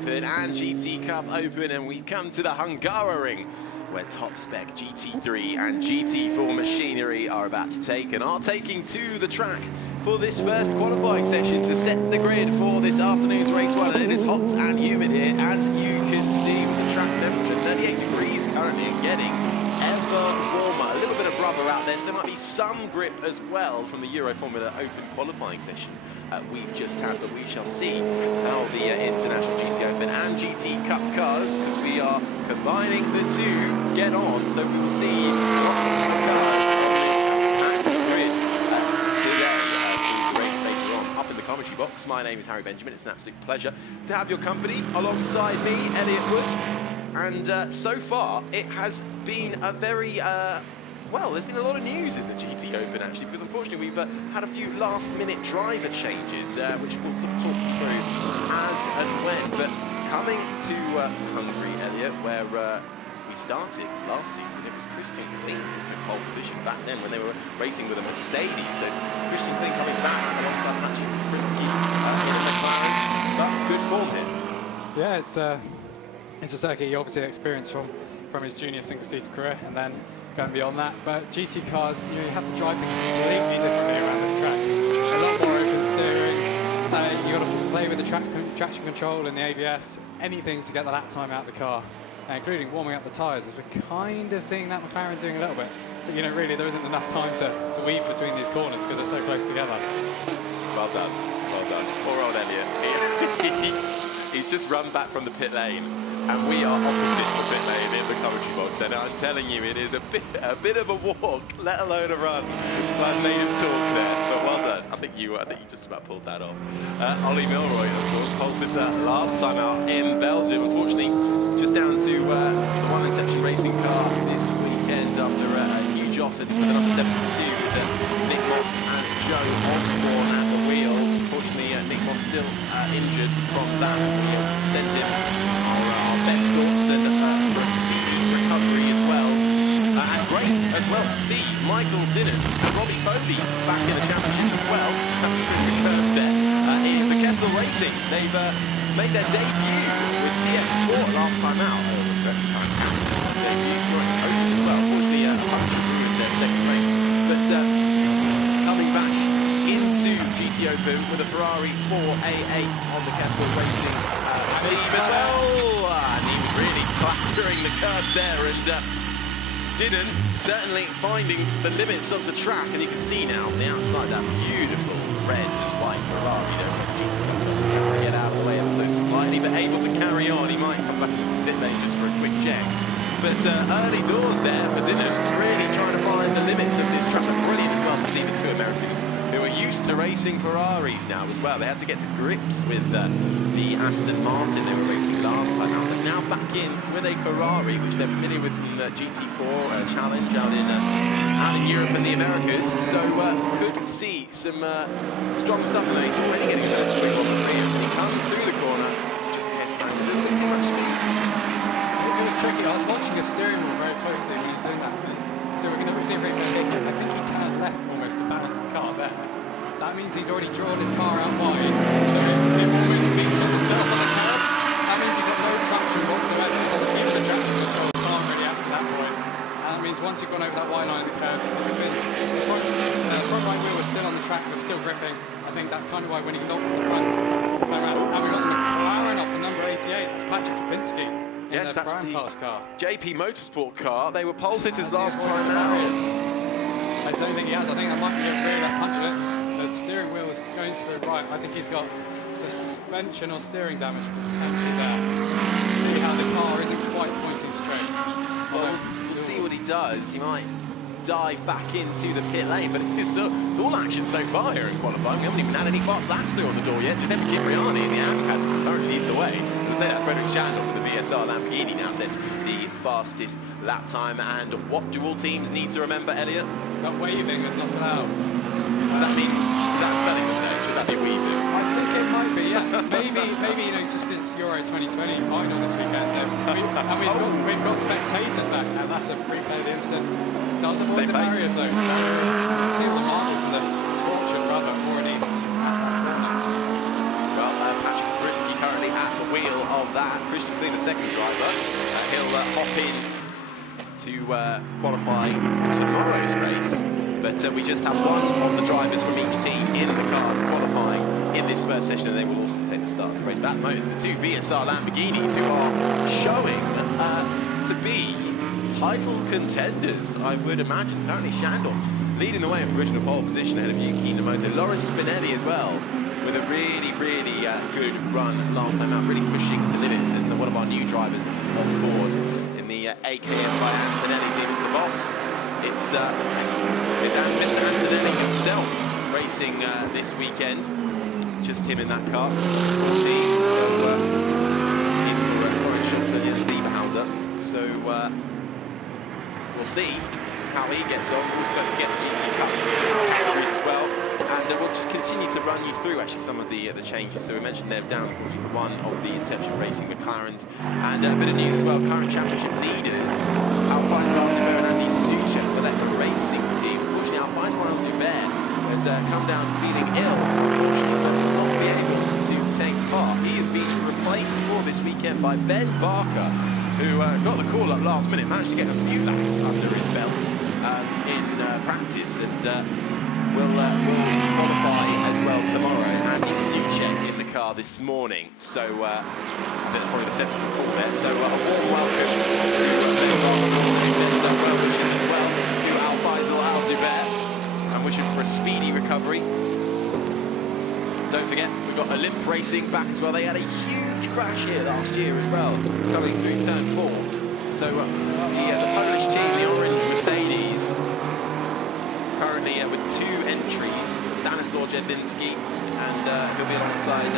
Open and GT Cup Open, and we come to the Hungaroring, where top spec GT3 and GT4 machinery are about to take and are taking to the track for this first qualifying session to set the grid for this afternoon's race one. And it is hot and humid here, as you can see, with the track temperature 38 degrees currently and getting ever warmer. A little bit of rubber out there, so there might be some grip as well from the Euro Formula Open qualifying session we've just had, but we shall see how the International GT Open and GT Cup cars, because we are combining the two, get on. So we will see lots of cars on this packed grid today. The race later on up in the commentary box. My name is Harry Benjamin. It's an absolute pleasure to have your company alongside me, Elliot Wood. And so far, it has been a very, well, there's been a lot of news in the GT Open, actually, because unfortunately we've had a few last-minute driver changes, which we'll sort of talk you through as and when. But coming to Hungary, Elliot, where we started last season, it was Christian Qualy who took pole position back then when they were racing with a Mercedes. So Christian Qualy coming back alongside Patrick Kapinski in a McLaren, but good form here. Yeah, it's a circuit he obviously experienced from his junior single-seater career, and then going beyond that. But GT cars, you have to drive them completely differently around this track. A lot more open steering. You got to play with the traction control and the ABS, anything to get the lap time out of the car, including warming up the tyres, as we're kind of seeing that McLaren doing a little bit. But you know, really, there isn't enough time to weave between these corners because they're so close together. Well done, well done. Poor old Elliot. He's just run back from the pit lane, and we are opposite the pit lane in the commentary box, and I'm telling you, it is a bit of a walk, let alone a run. So I made him talk there, but well done. I think you just about pulled that off. Ollie Milroy, of course, pole sitter last time out in Belgium. Unfortunately, just down to the one Inception racing car this weekend after a huge off with the number 72 with Nick Moss and Joe Osborne at the wheel. Unfortunately, Nick Moss still injured from that. We'll send him our best thoughts and for a speedy recovery as well. And great as well to see Michael Dinnan and Robbie Foley back in the championship as well. That's pretty good curves there. In the Kessel Racing, they've made their debut with TF Sport last time out. That's fantastic debut for Open as well. Unfortunately, ruined their second race. But coming back into GT Open with a Ferrari 488 on the Kessel Racing team as well. And he was really clattering the curves there, and didn't certainly finding the limits of the track. And you can see now on the outside that beautiful red and white Ferrari there. GT Open has to get out of the way ever so slightly, but able to carry on. He might come back to the pit lane just for a quick check. But early doors there for Dinnan, really trying to find the limits of this track. And brilliant as well to see the two Americans who are used to racing Ferraris now as well. They had to get to grips with the Aston Martin they were racing last time out, but now back in with a Ferrari, which they're familiar with from the GT4 Challenge out in Europe and the Americas. So could see some strong stuff in there. He's already getting a bit of swing on the rear. When he comes through the corner, just has kind of a little bit too much speed. It was tricky. I was watching his steering wheel very closely when he was doing that. So we're going to see a replay here. I think he turned left almost to balance the car there. That means he's already drawn his car out wide, so it almost beaches itself on the curves. That means he's got no traction whatsoever, so even the traction control can't really act to that point. And that means once you've gone over that white line of the curves, it spins. The front right wheel was still on the track, was still gripping. I think that's kind of why when he locks the fronts, it's going around. And we've got the McLaren off the number 88, that's Patrick Kapinski. Yes, that's the car. JP Motorsport car. They were pole sitters last time out. I don't think he has. I think that might be a rear left punch. The steering wheel is going to the right. I think he's got suspension or steering damage potentially there. See how the car isn't quite pointing straight. Well, we'll see what he does. He might dive back into the pit lane, but it's all action so far here in qualifying. We haven't even had any fast laps through on the door yet. Giuseppe Cipriani in the AMCAD currently leads the way. As I say that, Frederick Chandler from the VSR Lamborghini now sets the fastest lap time. And what do all teams need to remember, Elliot? That waving is not allowed. Does that mean that spelling mistake? Should that be weaving? I think it might be, yeah. maybe you know, just because it's Euro 2020 final this weekend, we've got spectators back, and that's a replay of the incident. Does avoid the barriers though. See all the marbles and the torch and rubber already. Well, Patrick Kapinski currently at the wheel of of that. Christian Kling, the second driver, he'll hop in to qualify tomorrow's race. But we just have one of the drivers from each team in the cars qualifying in this first session, and they will also take the start of the race. But at the moment, it's the two VSR Lamborghinis who are showing to be title contenders, I would imagine. Currently, Shandor leading the way in provisional pole position ahead of Yuki Nomoto. Loris Spinelli as well, with a really good run last time out, really pushing the limits, and one of our new drivers on board in the AKM by Antonelli team. It's the boss. It's Mr. Antonelli himself racing this weekend. Just him in that car. 14, so in for foreign shots on Jens Lieberhauser. So we'll see how he gets on. We're also going to forget the GT Cup categories as well. And we'll just continue to run you through actually some of the changes. So we mentioned they're down 40-1 of the Inception Racing McLarens. And a bit of news as well, current championship leaders, Alphonse Valzubert and Andy Suchek, the Leopard Racing team. Unfortunately, Alphonse Valzubert has come down feeling ill. Unfortunately, so he will not be able to take part. He has been replaced for this weekend by Ben Barker, who got the call up last minute, managed to get a few laps under his belt in practice, and will qualify as well tomorrow. Andy Suchek in the car this morning, so I think that's probably the sensible call there. So a warm welcome to Ben Barker, who sends up well wishes as well to Al-Faisal Al-Zubair, and wishing for a speedy recovery. Don't forget, we've got Olymp Racing back as well. They had a huge crash here last year as well, coming through turn 4. So the Polish team, the orange Mercedes, currently with 2 entries, Stanislaw Jedlinski, and he'll be alongside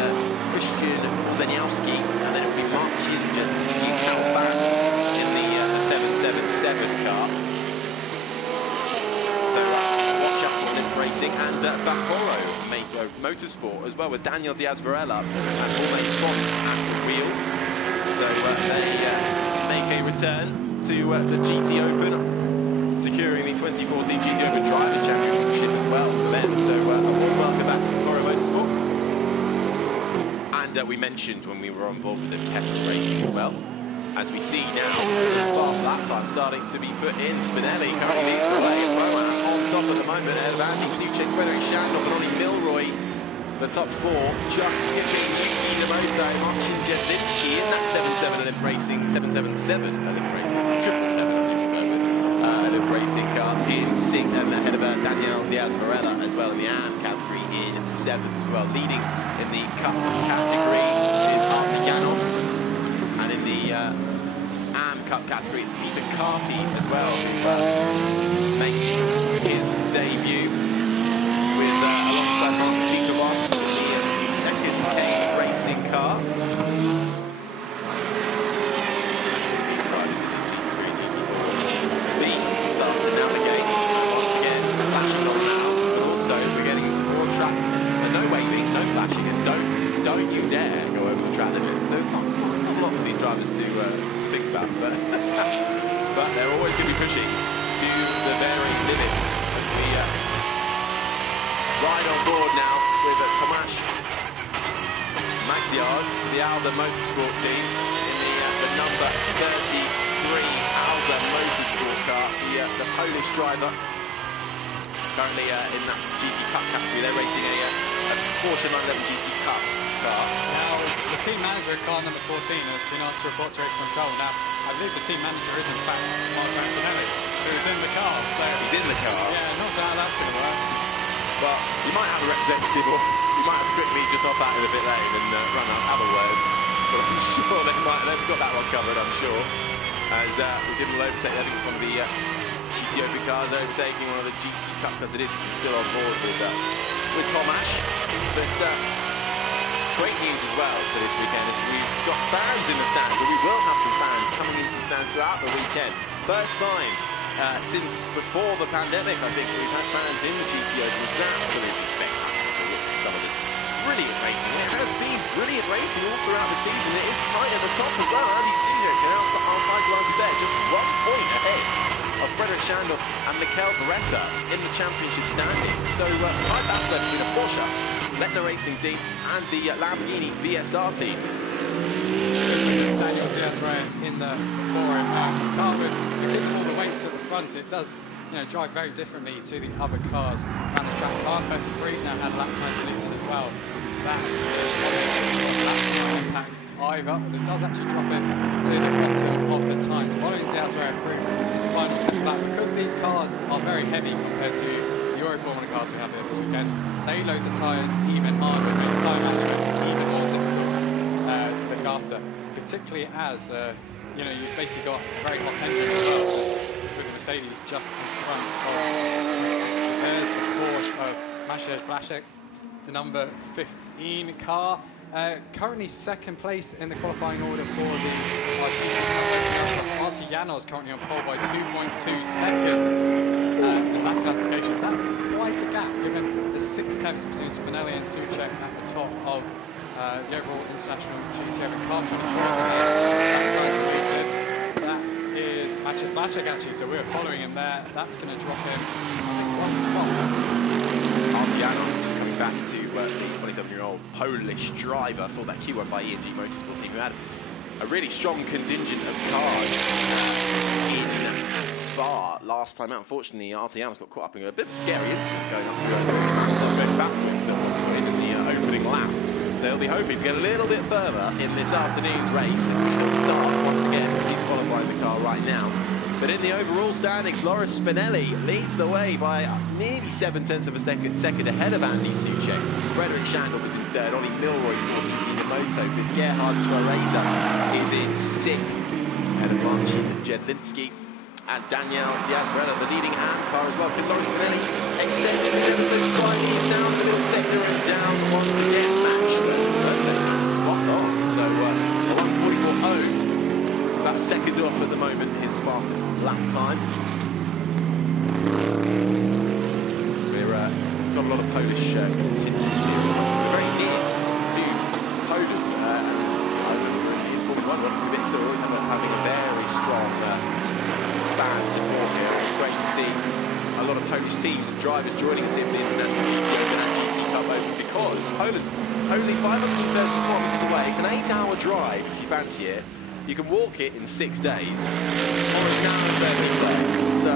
Christian Zeniowski, and then it will be Marcin Jedlinski and Cal Fast in the 777 car. So watch out for Olymp Racing, and Vaccaro Motorsport as well, with Daniel Diaz Varela and Jorge Font at the wheel. So they make a return to the GTOpen, securing the 2014 GTOpen Drivers' Championship as well for them. So a warm welcome back to Vaccaro Motorsport. And we mentioned when we were on board with the Kessel Racing as well. As we see now, fast lap time starting to be put in. Spinelli currently leads the way. On top at the moment of Andy Suchek, Frederick Shandor, and Ollie Milroy. The top 4 just skipping Yuki Nomoto, Marcin Jedlinski in that 7-7 Olymp Racing, 777 Olymp Racing, 777 I think we'll go with, Olymp Racing car in 6th, and ahead of Daniel Diaz Varela as well in the AM category in 7th as well. Leading in the Cup category is Arti Janos, and in the AM Cup category it's Peter Karpi as well, who makes his debut with alongside Mark Stiekerbos in the second Kane Racing car. These drivers in the GT3 and GT4 beasts start to navigate once again. Flashing on now, but also we're getting more track and no waving, no flashing, and don't you dare go over the track limit. So it's not a lot for these drivers to think about, but but they're always going to be pushing to the varying limits as we ride on board now with Tomasz Magdziarz, the Alda Motorsport team, in the number 33 Alda Motorsport car, the Polish driver, currently in that GT Cup category. They're racing a Porsche 911 GT Cup car. Now, the team manager at car number 14 has been asked to report to race control. Now, I believe the team manager is in fact Mark Antonelli, who's in the car. So he's in the car? Yeah, not sure how that's going to work. Well, you might have a representative, or you might have to quickly just hop out in a bit late and run out other words. But I'm sure they've got that one covered, I'm sure. As we see them overtake, I think it's one of the GTOpen cars overtaking one of the GT Cup cars. It is still on board with Tomasz. But great news as well for this weekend is we've got fans in the stands, or we will have some fans coming into the stands throughout the weekend. First time since before the pandemic, I think we've had fans in the GTOpen, which is absolutely spectacular to witness some of this brilliant racing. It has been brilliant racing all throughout the season. It is tight at the top as well. Andy Suchek and outside line there, just 1 point ahead of Frederick Shandor and Mikel Beretta in the championship standings. So tight battle between a Porsche Lettner Racing team and the Lamborghini VSR team. Diaz in the forum. Because of all the weights at the front, it does drive very differently to the other cars around the track. Car 33's now had lap time deleted as well. That's not impact either, but it does actually drop it to the bottom of the times. Following Diaz through this final six lap, because these cars are very heavy compared to the Euro Formula cars we have here this weekend, they load the tyres even harder and makes tyre management even more difficult to look after, particularly as you've basically got a very hot engine as well that's with the Mercedes just in front of. So there's the Porsche of Maciej Blaszek, the number 15 car. Currently second place in the qualifying order for the Artillanos, currently on pole by 2.2 seconds in that classification. That's quite a gap given the 6/10 between Spinelli and Souček at the top of the overall international GTOpen. Car 24 that time deleted. That is Maciej Blaszek actually, so we're following him there. That's going to drop him, I think, one spot. Artillanos just coming back to the 27-year-old Polish driver for that Q1 by E&G Motorsport team, who had a really strong contingent of cars in Spa last time out. Unfortunately, Artillanos got caught up in a bit of a scary incident going up through going backwards in the opening lap. So he'll be hoping to get a little bit further in this afternoon's race, and he'll start once again. He's qualifying the car right now. But in the overall standings, Loris Spinelli leads the way by nearly 7/10 of a second ahead of Andy Souček. Frederick Schandorf is in third, Ollie Milroy fourth, Yamamoto fifth, Gerhard Tuareza is in sixth, ahead of Marcin Jedlinski. And Daniel Diaz-Brella, the leading AM car as well. Can Loris Spinelli extend it ever so slightly? He's down the middle sector and down once again. Match those first sector spot on. So a 1:44.0. About second off at the moment, his fastest lap time. We've got a lot of Polish contingency. We're very near to Poland. In Formula 1, Kubica always having a very strong fan support here. It's great to see a lot of Polish teams and drivers joining us here for the International GTOpen and GT Cup Open, because Poland only 530 kilometres away. It's an 8-hour drive if you fancy it. You can walk it in 6 days, or an hour and 30 play. So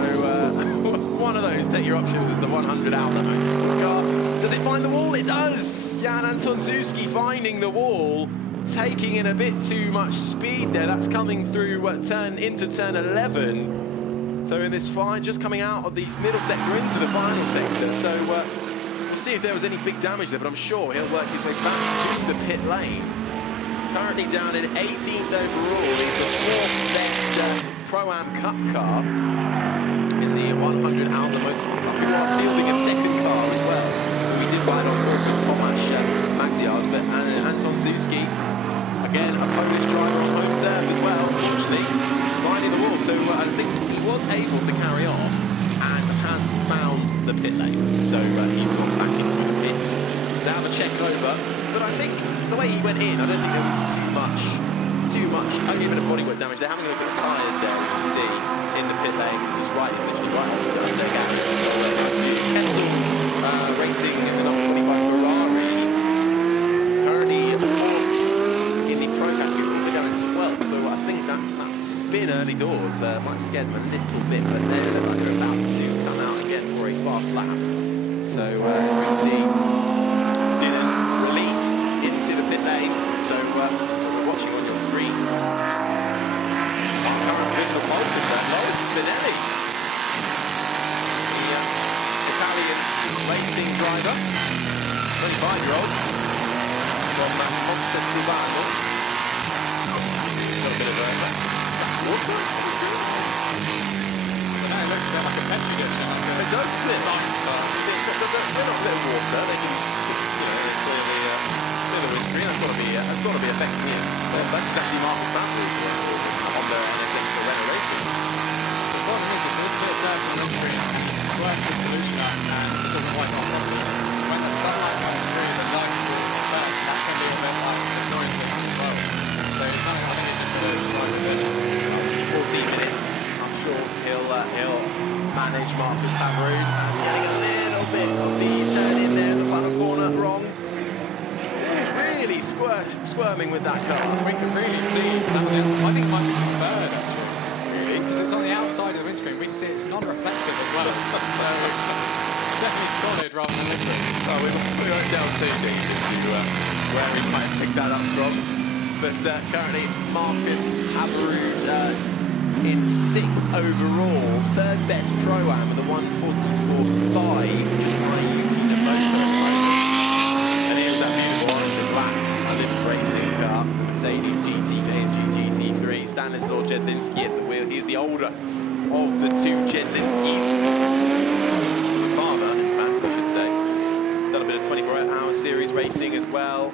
one of those, take your options, is the 100-hour motorsport car. Does it find the wall? It does! Jan Antonczewski finding the wall, taking in a bit too much speed there. That's coming through into turn 11. So in this fine, just coming out of this middle sector into the final sector. So we'll see if there was any big damage there, but I'm sure he'll work his way back to the pit lane. Currently down in 18th overall. He's the fourth best Pro-Am Cup car in the 100 Alma Motorsport Cup. We are fielding a second car as well. We did ride on board with Tomasz Maxiarz, but Antonczewski, again a Polish driver on home turf as well, unfortunately, finding the wall. So I think he was able to carry on and has found the pit lane. So he's gone back into the pits to have a check over. But I think the way he went in, I don't think there would be too much, only a bit of bodywork damage. They're having a look at the tyres there, you can see, in the pit lane, because he's literally right on their gap. Kessel racing in the number 25 Ferrari, currently the fourth in the pro category, but they're going 12th, so I think that spin early doors might have scared them a little bit, but they're about to come out again for a fast lap. So we see Dylan released into the pit lane, so we're watching on your screens. Our current original pole sitter, Loris Spinelli, the Italian racing driver, 25-year-old from Montesilvano. Got a bit of water. It looks a bit like a petri dish. It does, doesn't it? Science class. They're not a bit of water. They can, it's clearly a bit of windscreen. That's got to be affecting him. That's actually Marcus Bradley on the NSX for Renault Racing. The problem is, if there's a bit of dirt on the windscreen, he squirts the solution out and it doesn't wipe off properly. When the sunlight comes through, the lights will disperse, and that can be a bit like annoying to him as well. So it's not, I think it's just going to drive a bit. 14 minutes. I'm sure he'll manage Marcus Pavaroon. Getting a little bit of the turn in there in the final corner wrong. Really squirming with that car. We can really see that. I think it might be the third, actually, because it's on the outside of the windscreen. We can see it's non-reflective as well. So it's definitely solid rather than liquid. Well, we won't delve too deep into where he might pick that up from. But currently, Marcus Haverud in 6th overall, 3rd best Pro-Am with a 144.5, which is my Yukina motor at the moment. And here's that beautiful orange and black Olympic racing car, the Mercedes AMG GT3. Stanislaw Jedlinski at the wheel. He's the older of the two Jedlinskis. Father, in fact, I should say. Done a bit of 24-hour series racing as well.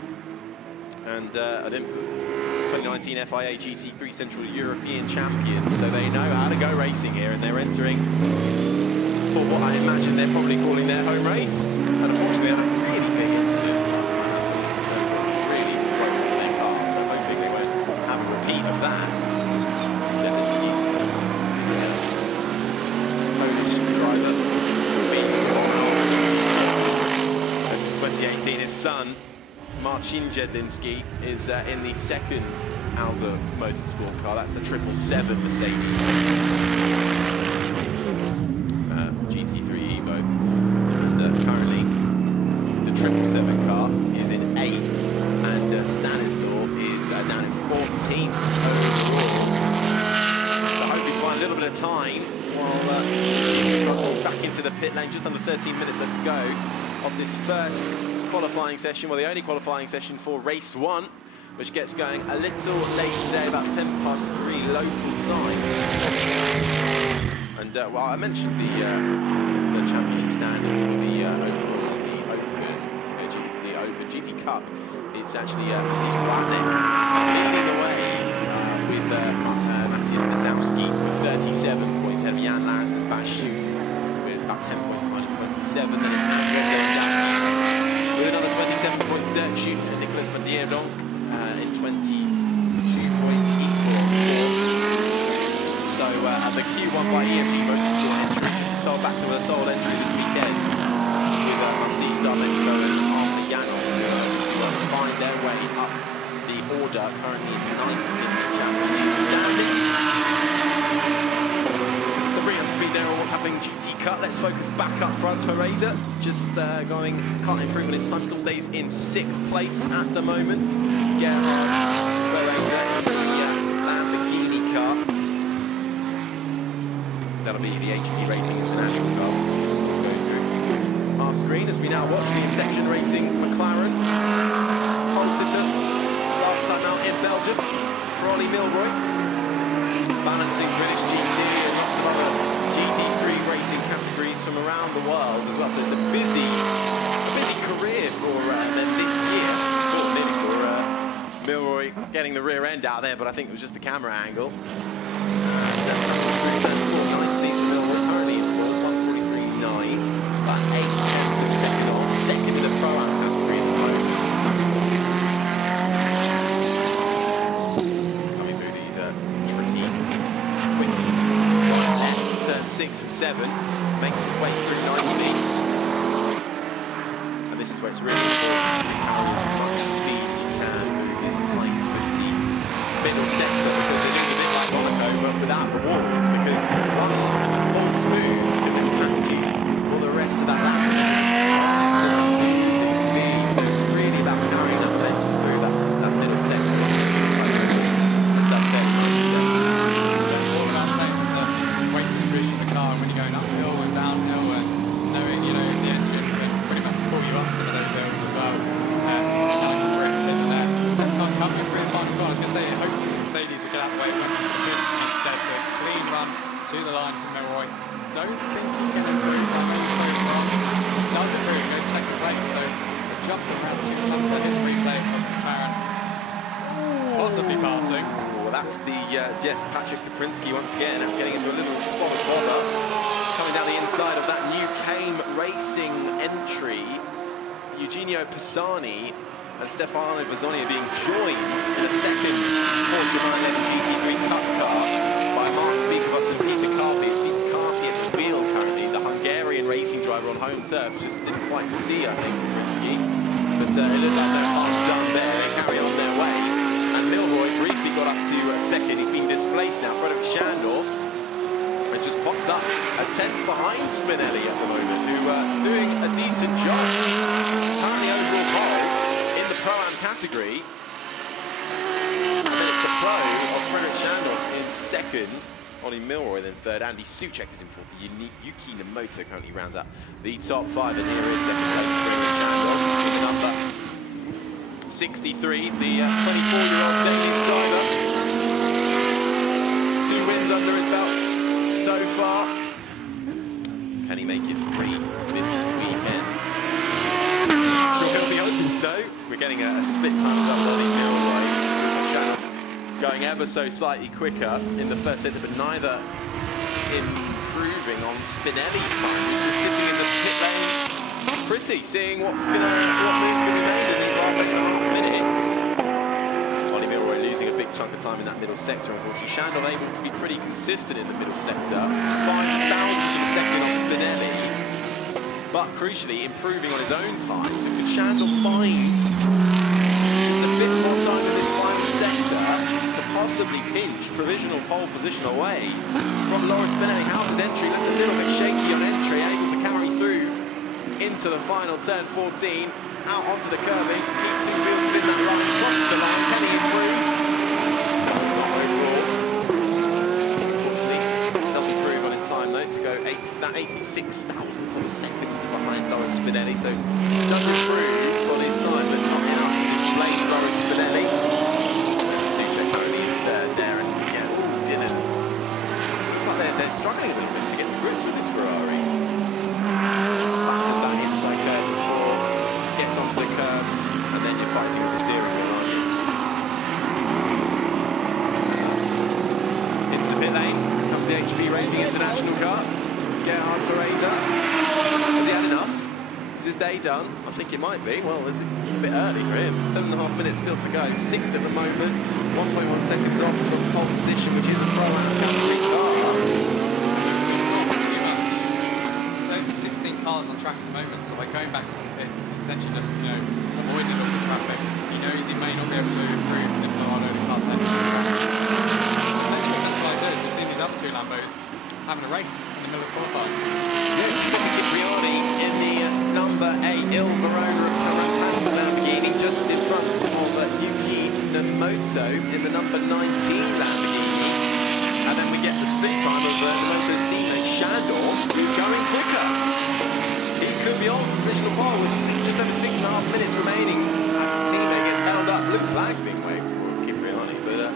And 2019 FIA GT3 Central European champions, so they know how to go racing here, and they're entering for what I imagine they're probably calling their home race. And unfortunately, a really big incident really broke off their car, so hoping they won't have a repeat of that. Polish driver beat since 2018, his son Marcin Jedlinski is in the 2nd Alder Motorsport car. That's the 777 Mercedes GT3 Evo. And currently, the 777 car is in 8th, and Stanislaw is down in 14th overall. So hoping to find a little bit of time while back into the pit lane. Just under 13 minutes left to go of this first qualifying session, well, the only qualifying session for race 1, which gets going a little late today, about 3:10 local time. And well, I mentioned the championship standings for the GTOpen GT Cup. It's actually Maciej leading the way with Matthias Nesowski with 37 points ahead of Jan Lars and Bashu with about 10 points behind at 27. Then it's with another 27 points, Dirk Schut and Nicholas van Dieerdonk in 22 points equal on 4th. So the Q1 by EMG Motorsport entry, just to start back to a sole entry this weekend with Maciej Darmenko and Arthur Janos, who find their way up the order, currently 9th in the championship standings. Bring up speed there on what's happening in GT Cut. Let's focus back up front to Razor. Just going, can't improve on his time, still stays in 6th place at the moment. Gerhard Razor in the Lamborghini car. That'll be the HB Racing International car. Just go through our screen as we now watch the Inception Racing McLaren. Holsitter, last time out in Belgium. Qualy Milroy, balancing British GT and lots of other GT3 racing categories from around the world as well. So it's a busy career for them this year. Nearly saw Milroy getting the rear end out there, but I think it was just the camera angle. Nicely for Milroy, currently in 1:43.9, about 8/10 of a second on, 2nd in the Pro-Am category at the moment. Coming through these tricky, quick right left, turn 6 and 7, makes his way through nicely. And this is where it's really important to carry as much speed as you can through this tight, twisty middle sector, because it is a bit like Monaco, but without the walls, because one all smooth and then patchy for the rest of that lap. Speed, so it's really about carrying that momentum through that middle section. It's done very nicely there. All about playing with the weight distribution of the car when you're going uphill and downhill, and knowing, you know, the engine can pretty much pull you up some of those hills as well. Isn't there? Second car coming through the final corner. I was going to say, hopefully the Mercedes will get out of the way, run into the pits instead. So a clean run to the line from Milroy. Don't think he can improve that many. Does improve, goes 2nd place. So a jump around 2 times that is replay of McLaren. Possibly passing. Well, that's the, yes, Patrick Kaprinski once again, getting into a little spot of bother. Coming down the inside of that new Came Racing entry, Eugenio Pisani and Stefano Bozzoni are being joined in a second Porsche 911 GT3 Cup car by Mark Speakebus and Peter Carpi. It's Peter Carpi at the wheel currently, the Hungarian racing driver on home turf. Just didn't quite see, I think, Kaprinski. But it looked like no harm done there. second. He's been displaced now. Frederick Schandorf has just popped up a 10th behind Spinelli at the moment, who are doing a decent job. Currently overall pole in the Pro-Am category. And then it's a pro of Frederick Schandorf in second. Ollie Milroy then third. Andy Suchek is in fourth. Yuki Namoto currently rounds out the top five. And here is second place Frederick Schandorf in the number 63, the 24-year-old Danish driver. 2 wins under his belt so far. Can he make it 3 this weekend? Sure he'll be hoping so. We're getting a split time of Ollie Milroy. Going ever so slightly quicker in the first set, but neither improving on Spinelli's time, who's just sitting in the pit lane pretty, seeing what moves going to be made in these last 8.5 minutes. Ollie Milroy losing a big chunk of time in that middle sector, unfortunately. Schandorf able to be pretty consistent in the middle sector, 5 thousandths of a second off Spinelli, but crucially improving on his own time. So could Schandorf find just a bit more time in this final sector, possibly pinch provisional pole position away from Laura Spinelli? How's his entry? Looked a little bit shaky on entry, able to carry through into the final turn 14, out onto the curbing, keep 2 wheels within that line, crosses the line, can he improve? Unfortunately, does improve on his time though, to go 86 thousandths of a second behind Laura Spinelli, so does improve on his time, but not enough to displace Laura Spinelli. They're struggling a little bit to get to grips with this Ferrari. Batters that inside curve before, gets onto the curbs, and then you're fighting with the steering wheel, aren't you? Into the pit lane comes the HP Racing International car. Gerhard Teresa. Has he had enough? Is his day done? I think it might be. Well, it's a bit early for him. 7.5 minutes still to go. 6th at the moment. 1.1 seconds off from pole position, which is a Pro-Am category car. 16 cars on track at the moment, so by going back into the pits, he's potentially just, avoiding all the traffic. He knows he may not be able to improve if there are no cars ahead. Essentially, what Central do is we've seen these other 2 Lambos having a race in the middle of qualifying. Cipriani in the number 8 Il Verona Lamborghini, just in front of Yuki Namoto in the number 19 Lamborghini. And then we get the split time of Namoto's teammate Schandorf, who's going quicker. He could be on provisional pole with just over 6.5 minutes remaining as his teammate gets held up. Blue flags being waved for Cipriani, but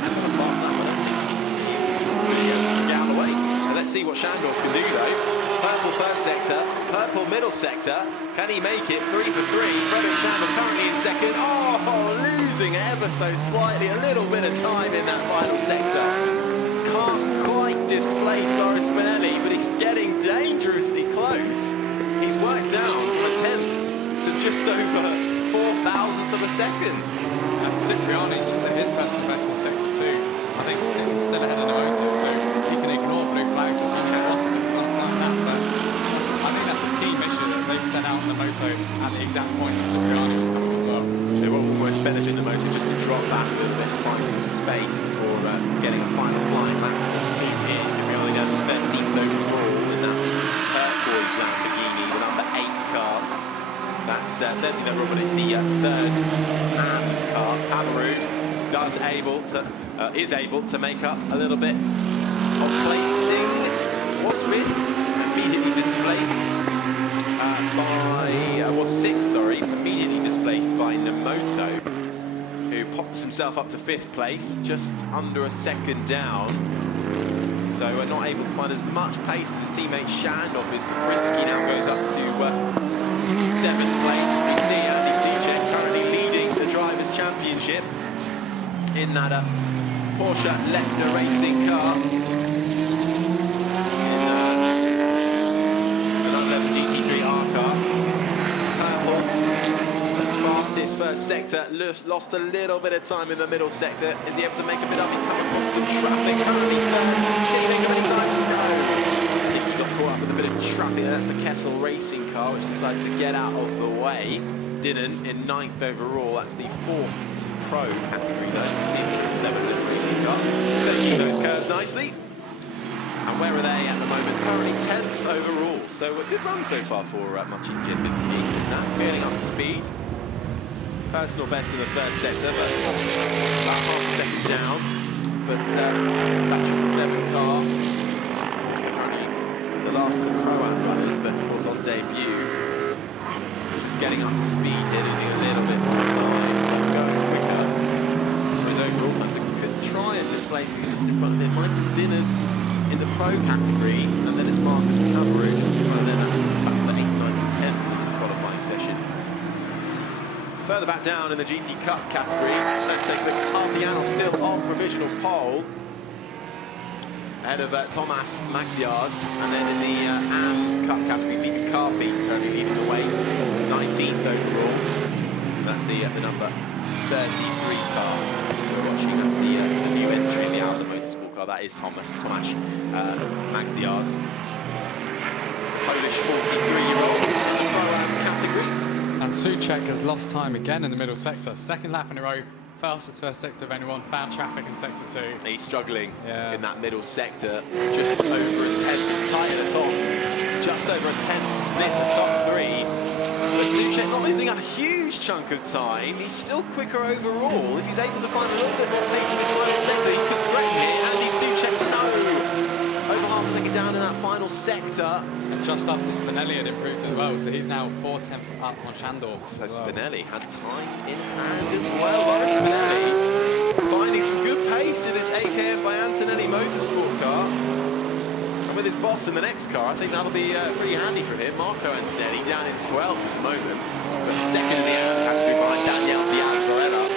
that's not a fast lap. I don't think he will really get out of the way. And let's see what Schandorf can do though. Purple first sector, purple middle sector. Can he make it? 3 for 3. Frederick Schandorf currently in second. Oh, losing ever so slightly. A little bit of time in that final sector. Can't quite displace Laura Spinelli, but he's getting dangerously close. He's worked down from a 10th to just over 4 thousandths of a second. And Cipriani's just at his personal best in sector 2. I think he's still ahead of Namoto, so he can ignore blue flags as long as he wants because it's on a flat lap. But I think that's a team mission that they've sent out on Namoto at the exact point that Cipriani was coming as well. It will almost benefit Namoto just to drop back a little bit and find some space before getting a final flying lap or 2 in. Cipriani down 13th overall in that turquoise Lamborghini, the number 8 car. That's 13th overall, but it's the 3rd car. Pavarou is able to make up a little bit of placing. Was 5th, immediately displaced was 6th, sorry, immediately displaced by Namoto, who pops himself up to 5th place, just under a second down. So we're not able to find as much pace as his teammate Schandorf is. Kaprinski now goes up to 7th place. As we see Andy Suchek currently leading the Drivers' Championship in that Porsche Lepner racing car. GT3R car. Purple, fastest first sector, lost a little bit of time in the middle sector. Is he able to make a bit up? He's come across some traffic. Currently third. Can he make up any time? No. I think he got caught up with a bit of traffic. That's the Kessel racing car, which decides to get out of the way. Didn't in 9th overall. That's the 4th Pro category though. 7 little racing car. Taking those curves nicely. And where are they at the moment? Currently 10th overall. So a good run so far for Marcin Dziewicki. Now getting up to speed. Personal best in the first sector, but about half a second down. But that 777 car, also currently the last of the Pro-Am runners, but of course on debut. Just getting up to speed here, losing a little bit more time, but going quicker. So his overall times, so could try and displace who's just in front of him. Michael Dinnan in the Pro category, and then it's Marcus Hungaroring, and then that's about the 8th, 9th and 10th in this qualifying session. Further back down in the GT Cup category, let's take a look. Artiano still on provisional pole, ahead of Thomas Magziars, and then in the AM Cup category, Peter Karpi currently leading the way, 19th overall. That's the number 33 car we're watching. That's the new entry in the Outlaw Motorsport car. That is Tomasz Magziars, Polish 43-year-old in the Pro-Am category. And Souček has lost time again in the middle sector. Second lap in a row, fastest first sector of anyone, found traffic in sector 2. He's struggling in that middle sector, just over a 10th. It's tight at the top, just over a 10th split the top 3. But Souček not losing a huge chunk of time. He's still quicker overall. If he's able to find a little bit more pace in this first sector, he could threaten it. Andy Souček, no! Over half a second down in that final sector. And just after Spinelli had improved as well, so he's now 4 tenths up on Shandor. So Spinelli had time in hand as well. Loris Spinelli finding some good pace in this AKM by Antonelli Motorsport car. And with his boss in the next car, I think that'll be pretty handy for him. Marco Antonelli down in 12th at the moment, but second in the category behind Daniel Diaz-Varela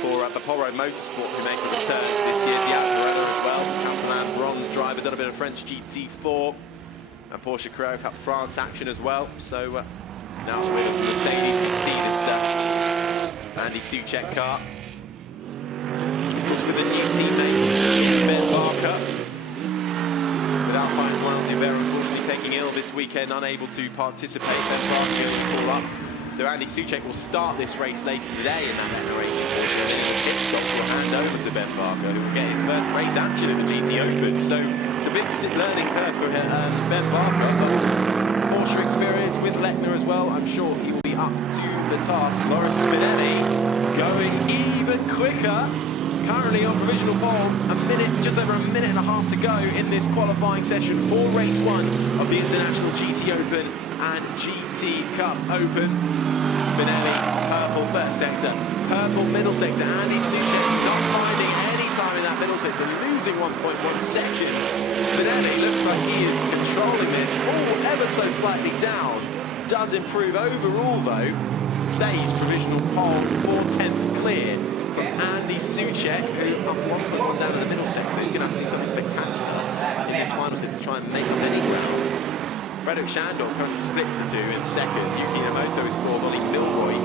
for Baporo Motorsport, who make a return this year. Diaz-Varela as well, Catalan bronze driver, done a bit of French GT4 and Porsche Carrera Cup France action as well. So now we're with Mercedes, we see this Andy Souček car. Of course, with a new teammate, Ben Barker. With Alphine's loyalty, they're unfortunately taking ill this weekend, unable to participate. Ben Barker will call up. So Andy Souček will start this race later today in that Letter Racing Porsche. The pit stop will hand over to Ben Barker, who will get his first race action in the GTOpen. So it's a big learning curve for Ben Barker, but Porsche experience with Lechner as well. I'm sure he will be up to the task. Loris Spinelli going even quicker. Currently on provisional pole, just over a minute and a half to go in this qualifying session for race 1 of the International GTOpen and GT Cup Open. Spinelli, purple first sector, purple middle sector. Andy Souček not finding any time in that middle sector, losing 1.1 seconds. Spinelli looks like he is controlling this, ever so slightly down. Does improve overall though, stays provisional pole, 4 tenths clear from Andy Souček, who after 1.1 down in the middle sector is going to have to do something spectacular in this final set to try and make up any ground. Frederick Shandor currently splits the two in second. Yuki Yamamoto is fourth. Ollie Milroy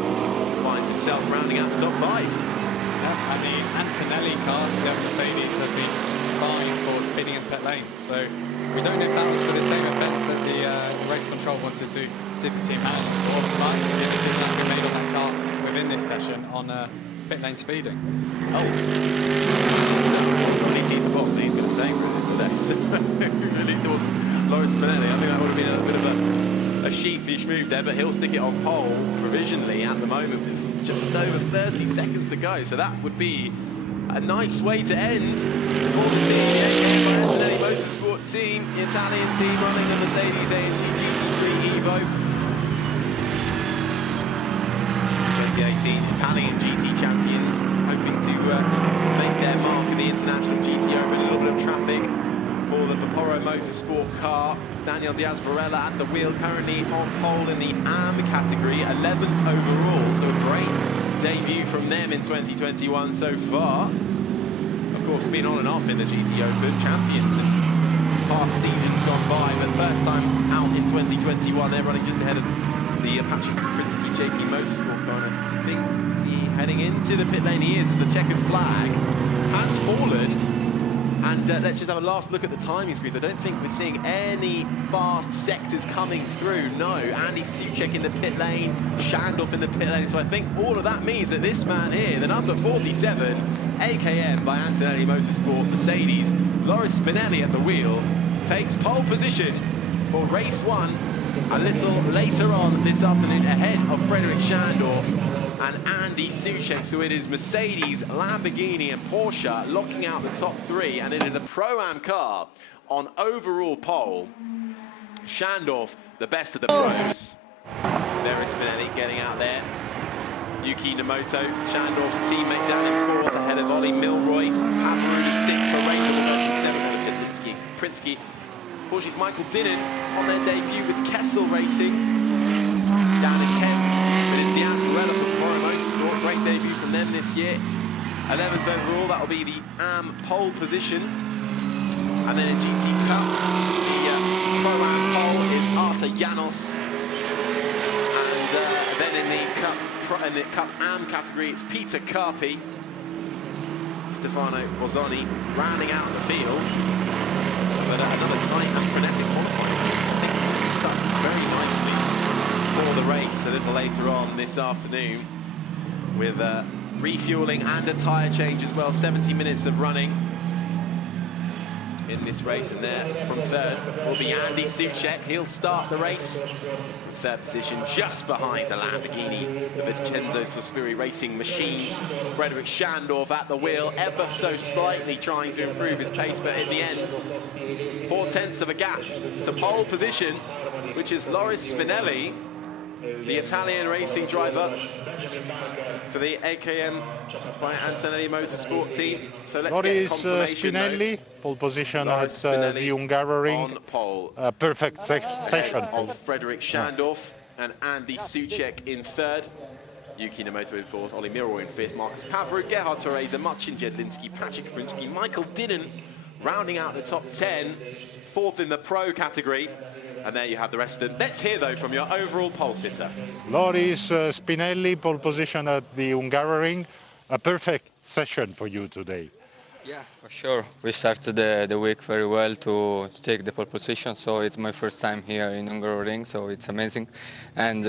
finds himself rounding out the top 5. And the Antonelli car, the Mercedes, has been fined for speeding in pit lane. So we don't know if that was for the same offence that the race control wanted to see the team manage. Or the lines of the decision that's been made on that car within this session on pit lane speeding. Oh. At least he's the boss, so he's going to pay for it today. So at least it wasn't Loris Spinelli. I think that would have been a bit of a sheepish move there, but he'll stick it on pole provisionally at the moment with just over 30 seconds to go. So that would be a nice way to end for the team, the AKM by Antonelli Motorsport team, the Italian team running the Mercedes AMG GT3 Evo. 2018 Italian GT champions, hoping to make their mark in the International GTO with a little bit of traffic for the Baporo Motorsport car. Daniel Diaz-Varela at the wheel, currently on pole in the AM category, 11th overall, so a great debut from them in 2021 so far. Of course, been on and off in the GTOpen, champions in past seasons gone by, but first time out in 2021, they're running just ahead of the Apache Kuprinsky JP Motorsport car, and I think, is he heading into the pit lane? He is, the checkered flag has fallen, And let's just have a last look at the timing screens. I don't think we're seeing any fast sectors coming through. No, Andy Souček in the pit lane, Shandorf in the pit lane. So I think all of that means that this man here, the number 47, AKM by Antonelli Motorsport Mercedes, Loris Spinelli at the wheel, takes pole position for race 1 a little later on this afternoon, ahead of Frederick Shandorf and Andy Souček. So it is Mercedes, Lamborghini and Porsche locking out the top 3, and it is a Pro-Am car on overall pole. Shandorf, the best of the pros. There is Spinelli getting out there. Yuki Nemoto, Shandorf's teammate, down in 4th ahead of Ollie Milroy. Haverud is 6th for Rachel, from 7th ahead of Pitlinsky. Prinsky. Unfortunately for Michael Dinnan on their debut with Kessel Racing. Down in 10th, but it's Diaz Varela from Qualy Motorsport. Great debut from them this year. 11th overall, that will be the AM pole position. And then in GT Cup, the Pro-Am pole is Arta Janos. And then in the Cup AM category, it's Peter Carpi. Stefano Bozzoni rounding out the field. But another tight and frenetic qualifying. I think it's set up very nicely for the race a little later on this afternoon, with refueling and a tyre change as well. 70 minutes of running in this race, and there from 3rd will be Andy Souček. He'll start the race. 3rd position, just behind the Lamborghini, the Vincenzo Sospiri racing machine. Frederick Shandorf at the wheel, ever so slightly trying to improve his pace, but in the end, 4/10 of a gap to pole position, which is Loris Spinelli, the Italian racing driver for the AKM by Antonelli Motorsport team. So let's get confirmation. Spinelli, pole position at the Hungaroring. On pole. Perfect session of Frederick Shandorf and Andy Souček in 3rd. Yuki Nemoto in 4th, Ollie Milroy in 5th, Marcus Pavrud, Gerhard Teresa, Marcin Jedlinski, Patrick Prinsky, Michael Dinnan rounding out the top 10, 4th in the pro category. And there you have the rest of them. Let's hear, though, from your overall pole sitter. Loris Spinelli, pole position at the Hungaroring. A perfect session for you today. Yeah, for sure. We started the week very well to take the pole position. So it's my first time here in Hungaroring, so it's amazing. And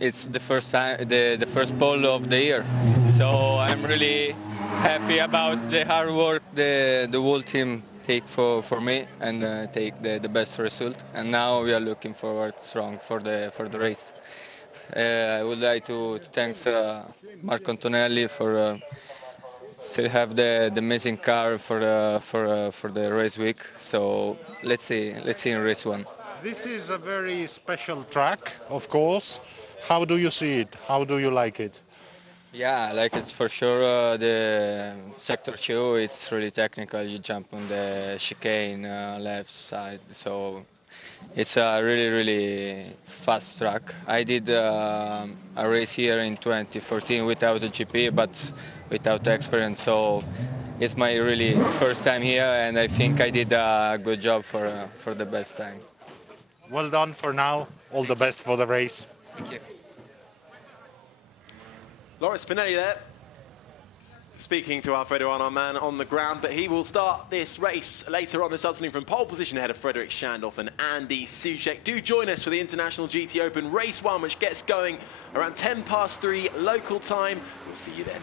it's the first time, the first pole of the year. So I'm really happy about the hard work the whole team take for me, and take the best result. And now we are looking forward strong for the race. I would like to thank Marco Antonelli for still have the amazing car for the race week. So let's see in race 1. This is a very special track, of course. How do you see it? How do you like it? Yeah, like it's for sure the sector 2. It's really technical. You jump on the chicane left side, so it's a really fast track. I did a race here in 2014 without a GP, but without experience. So it's my really first time here, and I think I did a good job for the best time. Well done for now. All the best for the race. Thank you. Loris Spinelli there, speaking to Alfredo on our man on the ground, but he will start this race later on this afternoon from pole position ahead of Frederick Shandorf and Andy Souček. Do join us for the International GT Open Race 1, which gets going around 3:10 local time. We'll see you then.